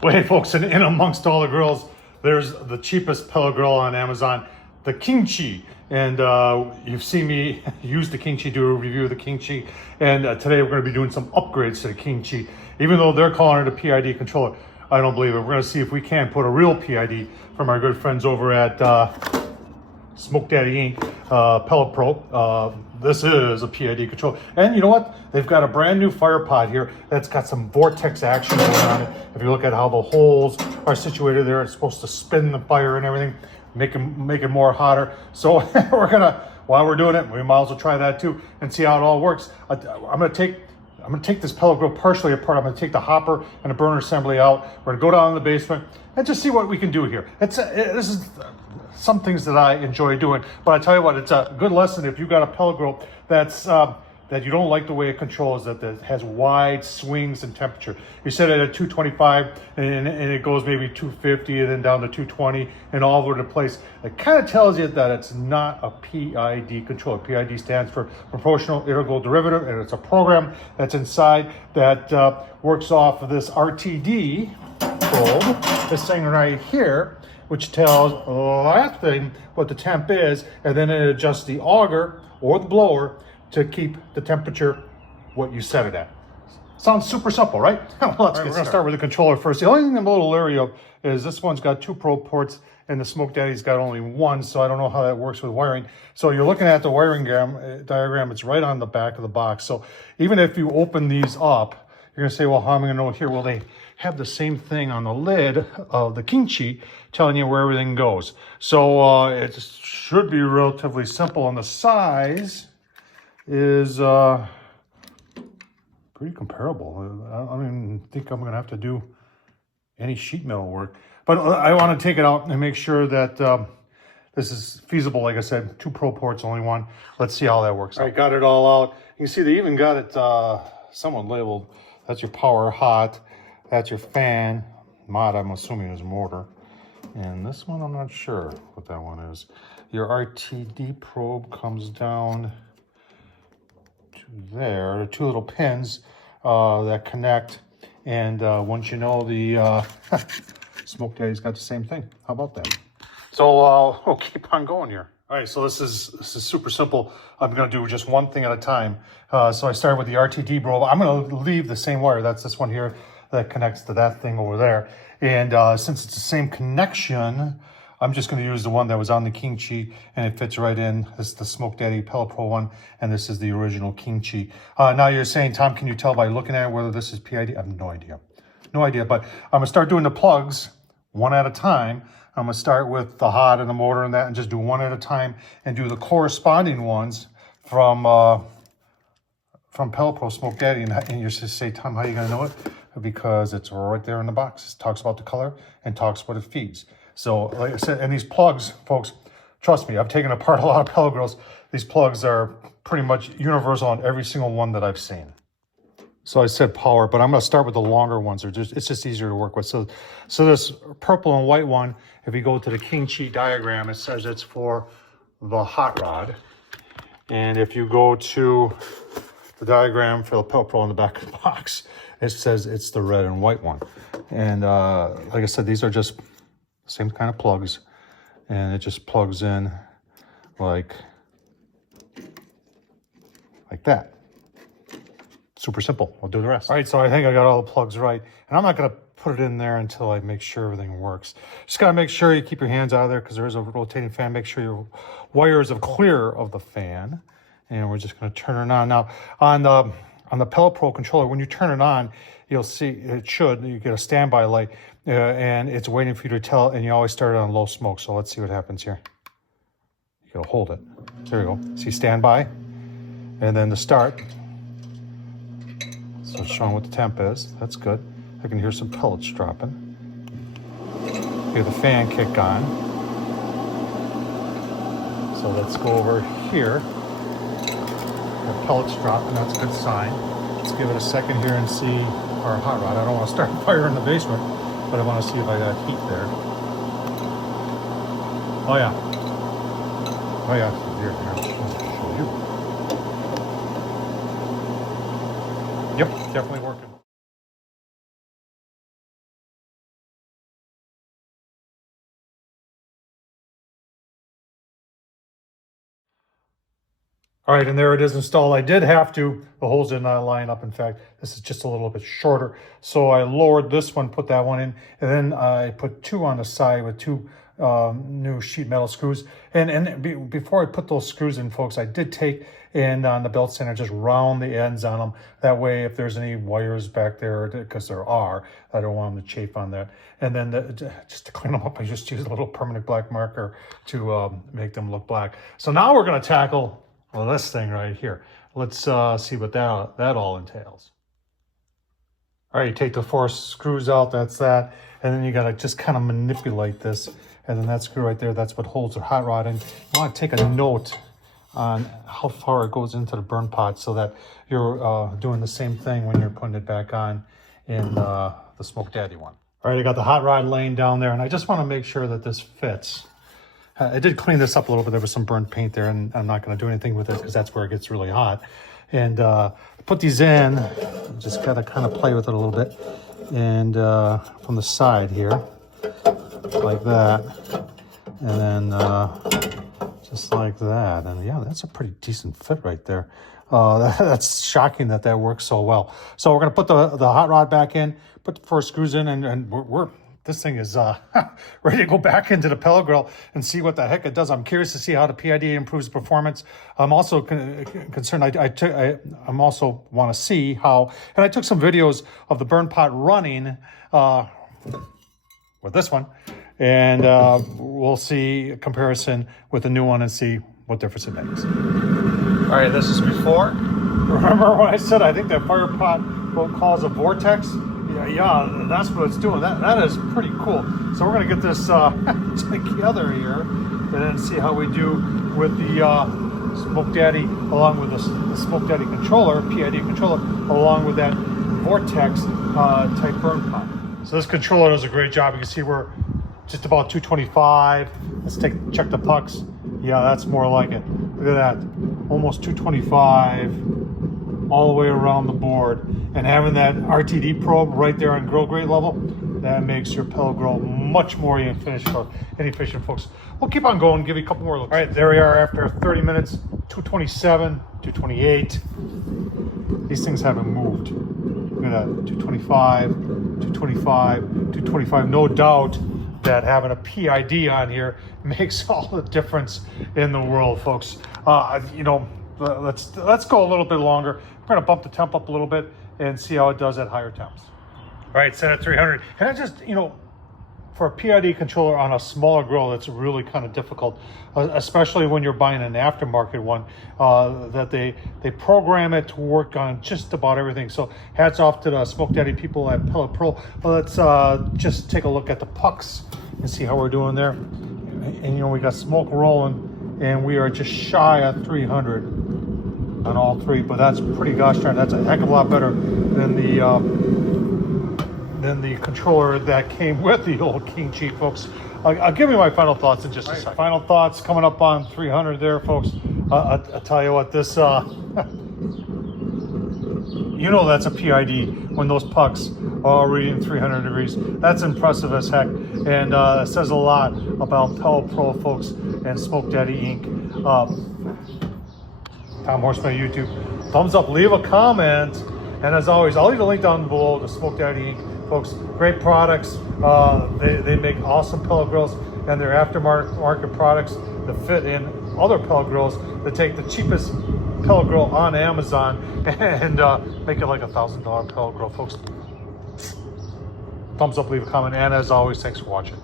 Well, hey folks, and in amongst all the grills, there's the cheapest pellet grill on Amazon, the King-Chi. And you've seen me use the King-Chi, do a review of the King-Chi. And today we're going to be doing some upgrades to the King-Chi. Even though they're calling it a PID controller, I don't believe it. We're going to see if we can put a real PID from our good friends over at Smoke Daddy Inc. Pellet Pro. This is a PID controller. And you know what? They've got a brand new fire pod here that's got some Vortex action going on it. If you look at how the holes are situated there, it's supposed to spin the fire and everything, make it more hotter. So we're gonna, while we're doing it, we might as well try that too and see how it all works. I'm gonna take this pellet grill partially apart. I'm gonna take the hopper and the burner assembly out. We're gonna go down in the basement and just see what we can do here. This is some things that I enjoy doing, but I tell you what, it's a good lesson if you've got a pellet grill that's that you don't like the way it controls, that has wide swings in temperature. You set it at 225 and it goes maybe 250 and then down to 220 and all over the place. It kind of tells you that it's not a PID controller. PID stands for proportional integral derivative, and it's a program that's inside that works off of this RTD probe, this thing right here, which tells that thing what the temp is, and then it adjusts the auger or the blower to keep the temperature what you set it at. Sounds super simple, right? Well, we're gonna start with the controller first. The only thing I'm a little leery of is this one's got 2 probe ports and the Smoke Daddy's got only 1, so I don't know how that works with wiring. So you're looking at the wiring diagram, it's right on the back of the box. So even if you open these up, you're gonna say, well, how am I gonna know here? Well, they have the same thing on the lid of the King-Chi telling you where everything goes. So it should be relatively simple, and the size is pretty comparable. I don't even think I'm gonna have to do any sheet metal work, but I wanna take it out and make sure that this is feasible. Like I said, 2 probe ports, only 1. Let's see how that works. I got it all out. You can see they even got it somewhat labeled. That's your power hot, that's your fan. Mod, I'm assuming, is motor. And this one, I'm not sure what that one is. Your RTD probe comes down there, the 2 little pins that connect, and once you know, the Smoke Daddy's got the same thing. How about that? So we'll keep on going here. All right, so this is super simple. I'm gonna do just one thing at a time. So I started with the RTD probe. I'm gonna leave the same wire. That's this one here that connects to that thing over there. And since it's the same connection, I'm just going to use the one that was on the King-Chi, and it fits right in. This is the Smoke Daddy Pellet Pro one, and this is the original King-Chi. Now you're saying, Tom, can you tell by looking at it whether this is PID? I have no idea. No idea, but I'm going to start doing the plugs one at a time. I'm going to start with the hot and the motor and that, and just do one at a time, and do the corresponding ones from Pellet Pro Smoke Daddy. And you just say, Tom, how are you going to know it? Because it's right there in the box. It talks about the color and talks what it feeds. So like I said, and these plugs, folks, trust me, I've taken apart a lot of pellet grills. These plugs are pretty much universal on every single one that I've seen. So I said power, but I'm going to start with the longer ones. It's just easier to work with. So this purple and white one, if you go to the King-Chi diagram, it says it's for the hot rod. And if you go to the diagram for the Pellet Pro on the back of the box, it says it's the red and white one. And like I said, these are just same kind of plugs, and it just plugs in like that. Super simple. I'll do the rest. All right, so I think I got all the plugs right, and I'm not gonna put it in there until I make sure everything works. Just gotta make sure you keep your hands out of there because there is a rotating fan. Make sure your wires are clear of the fan, and we're just gonna turn it on. Now, on the Pellet Pro controller, when you turn it on, you'll see you get a standby light, and it's waiting for you to tell, and you always start it on low smoke. So let's see what happens here. You gotta hold it. There you go. See standby, and then the start. So it's showing what the temp is. That's good. I can hear some pellets dropping. Hear the fan kick on. So let's go over here. The pellets dropping, that's a good sign. Let's give it a second here and see our hot rod. I don't want to start a fire in the basement, but I want to see if I got heat there. Oh yeah. Oh yeah. Here, I'll show you. Yep, definitely working. All right, and there it is installed. I did have to, the holes did not line up. In fact, this is just a little bit shorter. So I lowered this one, put that one in, and then I put two on the side with two new sheet metal screws. And before I put those screws in, folks, I did take and on the belt sander, just round the ends on them. That way, if there's any wires back there, because there are, I don't want them to chafe on that. And then just to clean them up, I just use a little permanent black marker to make them look black. So now we're going to tackle, well, this thing right here. Let's see what that all entails. All right, you take the 4 screws out, that's that. And then you got to just kind of manipulate this. And then that screw right there, that's what holds the hot rod in. You want to take a note on how far it goes into the burn pot so that you're doing the same thing when you're putting it back on in the Smoke Daddy one. All right, I got the hot rod laying down there, and I just want to make sure that this fits. I did clean this up a little bit. There was some burnt paint there, and I'm not going to do anything with it because that's where it gets really hot. And put these in, just got to kind of play with it a little bit. And from the side here, like that. And then just like that. And yeah, that's a pretty decent fit right there. That's shocking that works so well. So we're going to put the hot rod back in, put the 4 screws in, and we're this thing is ready to go back into the pellet grill and see what the heck it does. I'm curious to see how the PID improves performance. I'm also concerned. I'm also want to see how, and I took some videos of the burn pot running with this one, and we'll see a comparison with the new one and see what difference it makes. All right, this is before. Remember when I said I think that fire pot will cause a vortex? Yeah, that's what it's doing. That is pretty cool. So we're gonna get this together here and then see how we do with the Smoke Daddy along with the Smoke Daddy controller, PID controller, along with that Vortex type burn pot. So this controller does a great job. You can see we're just about 225. Let's check the pucks. Yeah, that's more like it. Look at that, almost 225 all the way around the board. And having that RTD probe right there on grill grade level, that makes your pellet grill much more efficient, folks. We'll keep on going, give you a couple more looks. All right, there we are after 30 minutes, 227, 228. These things haven't moved. Look at that, 225, 225, 225. No doubt that having a PID on here makes all the difference in the world, folks. You know, let's go a little bit longer. We're gonna bump the temp up a little bit and see how it does at higher temps. All right, set at 300. And I just, you know, for a PID controller on a smaller grill, it's really kind of difficult, especially when you're buying an aftermarket one, that they program it to work on just about everything. So hats off to the Smoke Daddy people at Pellet Pro. Let's just take a look at the pucks and see how we're doing there. And you know, we got smoke rolling and we are just shy of 300 on all 3, but that's pretty gosh darn, that's a heck of a lot better than the controller that came with the old King Cheat, folks. I'll give you my final thoughts in just a second. Final thoughts coming up on 300 there, folks. I'll tell you what, this, you know, that's a PID when those pucks are reading 300 degrees. That's impressive as heck. And it says a lot about Pellet Pro, folks, and Smoke Daddy Inc. Tom Horsman YouTube. Thumbs up, leave a comment. And as always, I'll leave a link down below to Smoke Daddy Inc. Folks, great products. They make awesome pellet grills, and their aftermarket products that fit in other pellet grills. They take the cheapest pellet grill on Amazon and make it like $1,000 pellet grill, folks. Thumbs up, leave a comment, and as always, thanks for watching.